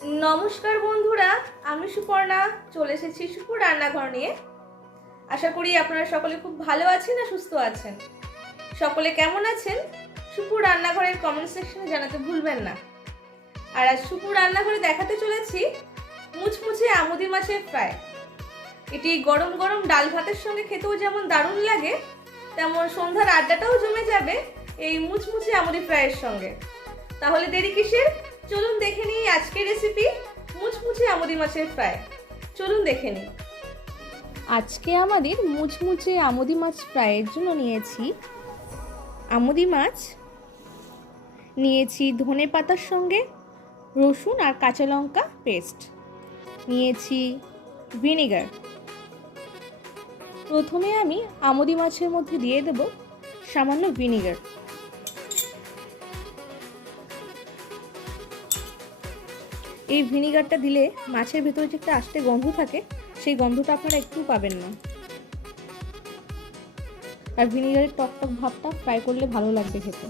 नमस्कार बंधुरा आमी सुपर्णा चले एसेছি सुपुर रान्नाघर निये। आशा करी आपनारा सकले खूब भालो आछेन और सुस्थ आछेन। सकले केमन आछेन सुपुर रान्नाघरेर कमेंट सेक्शने जानाते भुलबेन ना। और आज सुपुर रान्नाघरे देखाते चलेছি मुचमुचे आमुदी माछेर फ्राई। एटी गरम गरम डाल भातेर संगे खेतेও যেমন দারুণ লাগে তেমন সন্ধ্যার আড্ডাটাও জমে যাবে এই মুচমুচে আমুদি ফ্রাইয়ের সঙ্গে। তাহলে দেরি কিসের, চলুন দেখে নিই আজকের রেসিপি মুচমুচে আমুদি মাছের ফ্রাই। চলুন দেখে নিই। আজকে আমাদের মুচমুচে আমুদি মাছ ফ্রাইয়ের জন্য নিয়েছি আমুদি মাছ, নিয়েছি ধনে পাতার সঙ্গে রসুন আর কাঁচা লঙ্কা পেস্ট, নিয়েছি ভিনেগার। প্রথমে আমি আমুদি মাছের মধ্যে দিয়ে দেব সামান্য ভিনেগার। এই ভিনেগারটা দিলে মাছের ভেতরে যে একটা আষ্টে গন্ধ থাকে সেই গন্ধটা আপনারা একটু পাবেন না, আর ভিনেগারের টকটক ভাবটা ফ্রাই করলে ভালো লাগবে খেতে।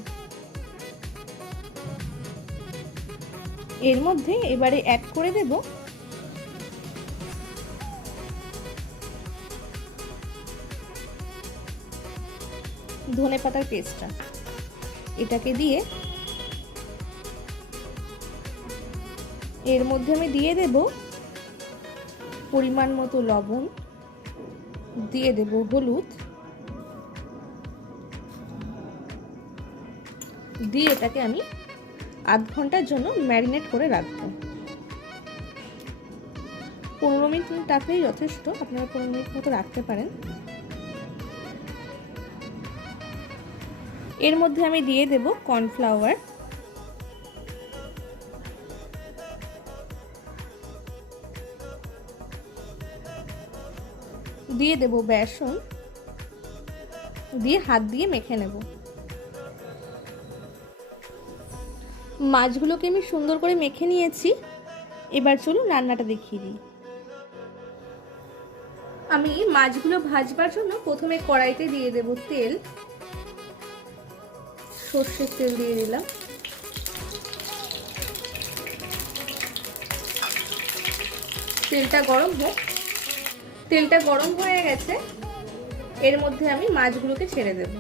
এর মধ্যে এবারে অ্যাড করে দেব ধনে পাতার পেস্টটা। এটাকে দিয়ে এর মধ্যে আমি দিয়ে দেব পরিমাণ মতো লবণ, দিয়ে দেব হলুদ, দিয়ে এটাকে আমি আধ ঘন্টার জন্য ম্যারিনেট করে রাখবো। 15 মিনিট রাখলেই যথেষ্ট, আপনারা 15 মিনিট মতো রাখতে পারেন। এর মধ্যে আমি দিয়ে দেব কর্নফ্লাওয়ার, দিয়ে দেব বেসন, দিয়ে হাত দিয়ে মেখে নেব। মাছগুলোকে আমি সুন্দর করে মেখে নিয়েছি। এবার চলুন রান্নাটা দেখিয়ে দিই। আমি মাছগুলো ভাজবার জন্য প্রথমে কড়াইতে দিয়ে দেব তেল, সর্ষের তেল দিয়ে দিলাম। তেলটা গরম হোক। তেলটা গরম হয়ে গেছে, এর মধ্যে আমি মাছগুলোকে ছেড়ে দেব।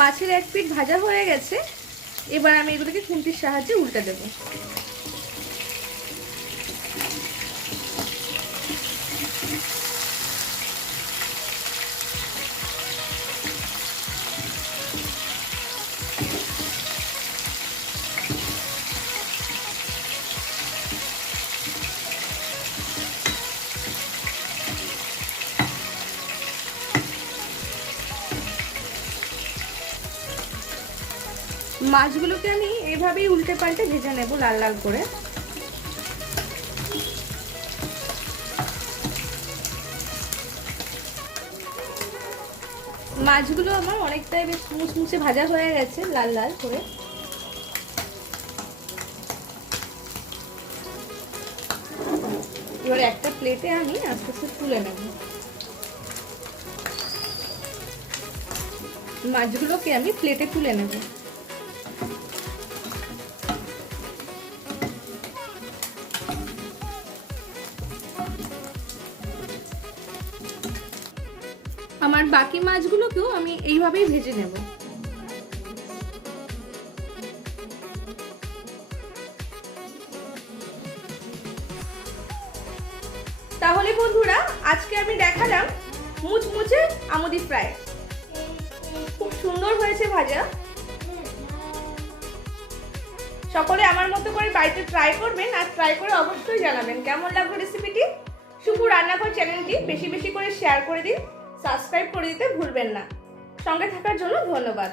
মাছের এক পিঠ ভাজা হয়ে গেছে, এবার আমি এগুলোকে খুন্তির সাহায্যে উল্টে দেব। মাছগুলোকে আমি এভাবেই উল্টে পাল্টে ভেজে নেব লাল লাল করে। মাছগুলো আমার অনেকটাই বেশ মুচমুচে ভাজা হয়ে গেছে লাল লাল করে। এবার একটা প্লেটে আমি আস্তে আস্তে তুলে নেব। মাছগুলোকে আমি প্লেটে তুলে নেব। আমার বাকি মাছগুলোকেও আমি এইভাবেই ভেজে নেব। তাহলে বন্ধুরা আজকে আমি দেখালাম মুচমুচে আমুদি ফ্রাই। খুব সুন্দর হয়েছে ভাজা। সকলে আমার মতো করে বাড়িতে ট্রাই করবেন আর ট্রাই করে অবশ্যই জানাবেন কেমন লাগলো রেসিপিটি। সুপু রান্নাঘর চ্যানেলটি বেশি বেশি করে শেয়ার করে দিন, সাবস্ক্রাইব করে দিতে ভুলবেন না। সঙ্গে থাকার জন্য ধন্যবাদ।